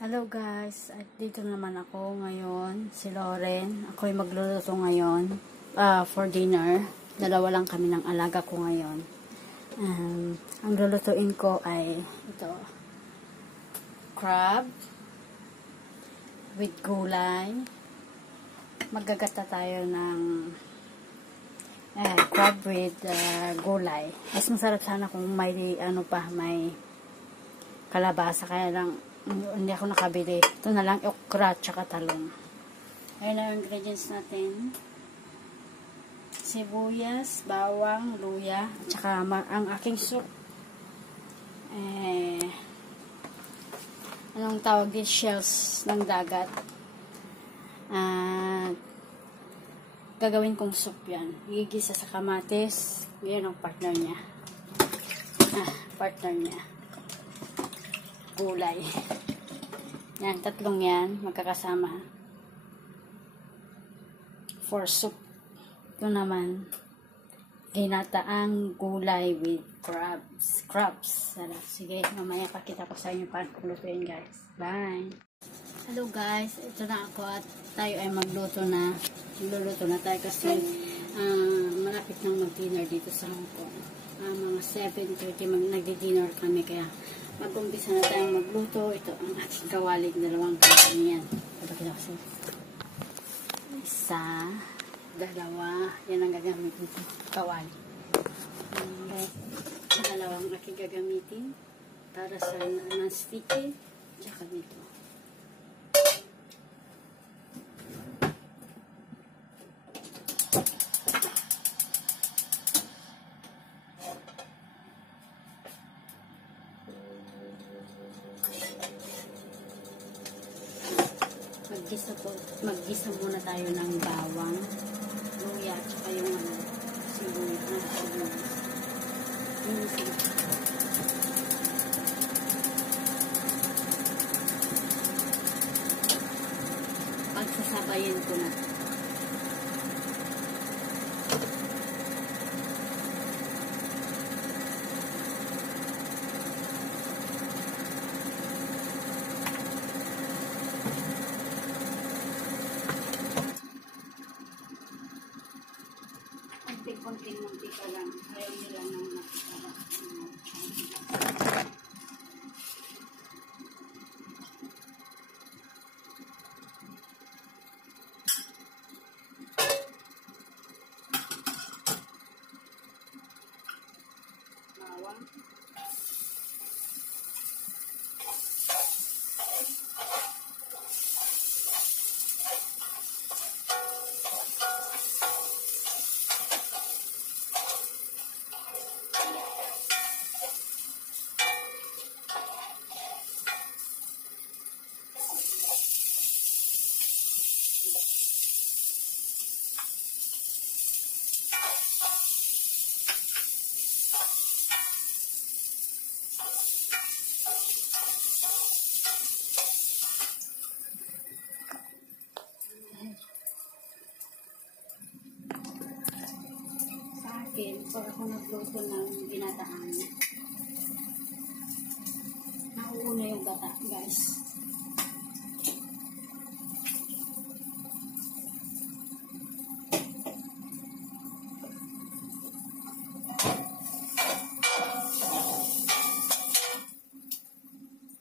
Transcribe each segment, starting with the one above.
Hello guys, at dito naman ako ngayon, si Lauren. Ako'y magluluto ngayon for dinner. Dalawa lang kami ng alaga ko ngayon. Ang lulutuin ko ay ito, crab with gulay. Maggagata tayo ng crab with gulay. Mas masarap sana kung may may kalabasa, kaya lang hindi ako nakabili. Ito na lang, okra tsaka talong. Ayun na yung ingredients natin. Sibuyas, bawang, luya, tsaka ang aking soup. Anong tawag din? Shells ng dagat. Gagawin kong soup yan. Igigisa sa kamatis. Yan ang partner niya. Gulay. Yan, tatlong yan, magkakasama. For soup. Ito naman, ginataang gulay with crabs. Sige, mamaya pakita ko sa inyo paano lutuin, guys. Bye! Hello guys, ito na ako at tayo ay magluto na. Magluluto na tayo kasi malapit nang mag-dinner dito sa Hong Kong. Mga 7:30 nagdi-dinner kami, kaya mag-umpisa na tayong magluto. Ito ang ating kawalig, dalawang kawalig yan. Kapagkita ko siya. Isa, dalawa, yan ang gagamit nito. Kawalig. Dalawang aking gagamitin para sa non-sticky. Tsaka dito. Maggisa muna tayo ng bawang, luya, at saka yung sibuyas. Pagsasabayin ko na. Konting mantika lang. Ayaw nila ng mantika lang. Bawang. Pag ako nagluto ng ginataan, nauuna yung gata, guys.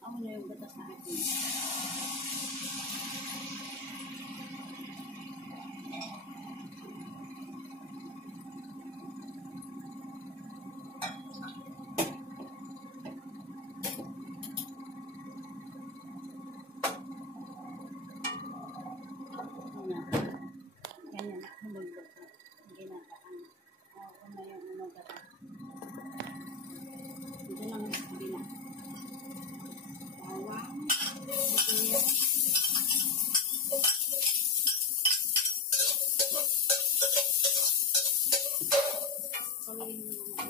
Nauuna yung gata sa akin. Ganyan, humulog. Ginataan. Una yung gata. Ito lang ang kabila. Bawang. Sibuyas. Saluin mo naman.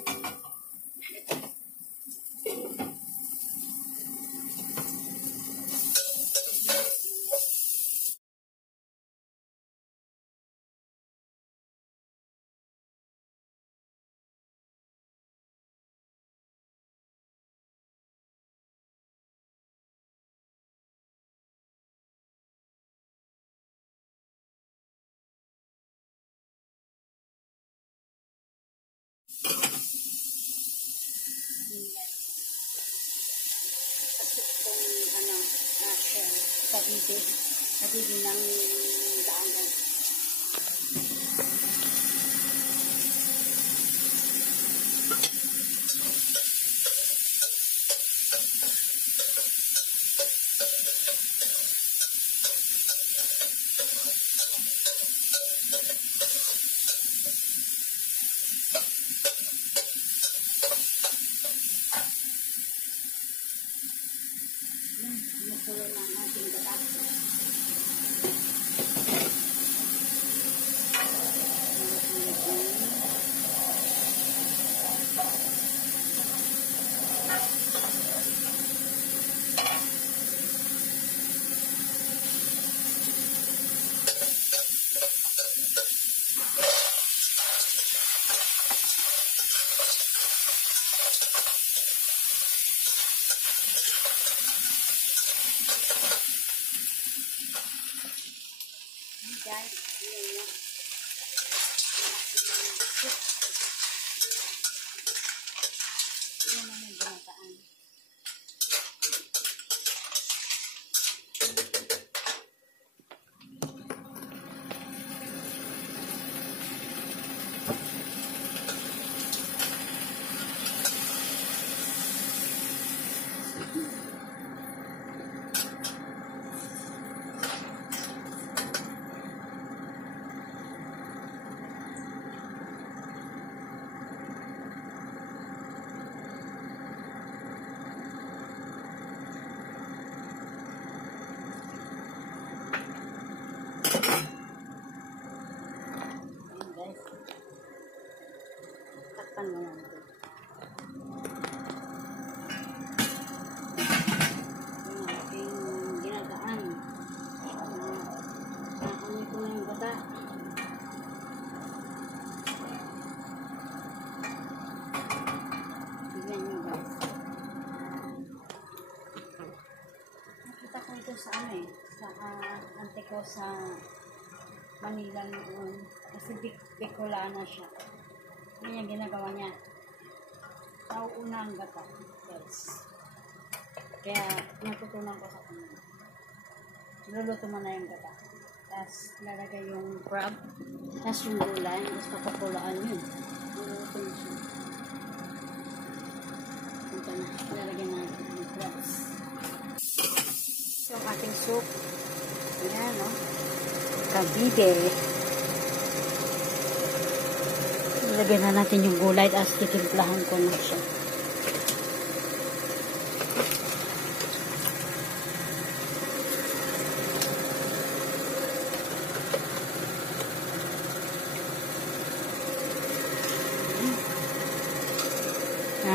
Kadibing ng daanan. Makulo ng ating gata. Guys, yun na. Yun naman yung ginataan. Takpan mo lang ito. Yung aking ginataan. Nakakamay ko na yung gata. Tignan nyo guys. Nakita ko ito sa sa ante ko sa Manila noon. Kasi Bicolana siya. Ano yung ginagawa niya? Nauuna ang gata. Yes. Kaya natutunan ko sa kanya. Luluto mo na yung gata. Tapos lalagay yung crab. Tapos yung gulay. Tapos papakulaan yun. Luluto mo siya. Ito na. Lalagay natin yung crabs. So, yung ating soup. Ayan, no? Kabide. Ilagay na natin yung gulay at titimplahan ko na siya.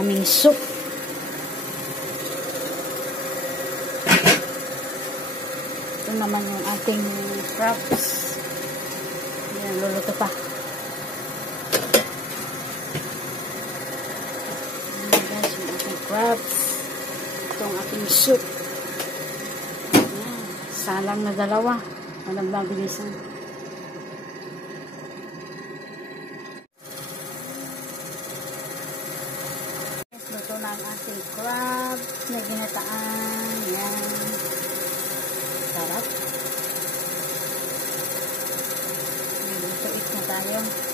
Aming soup. Ito naman yung ating crabs. Ayan, luluto pa. Crabs. Itong ating soup. Ayan. Salang na dalawa. Walang mabilisan. Yes, luto na ang ating crabs na ginataan. Ayan. Sarap. Luto na tayo.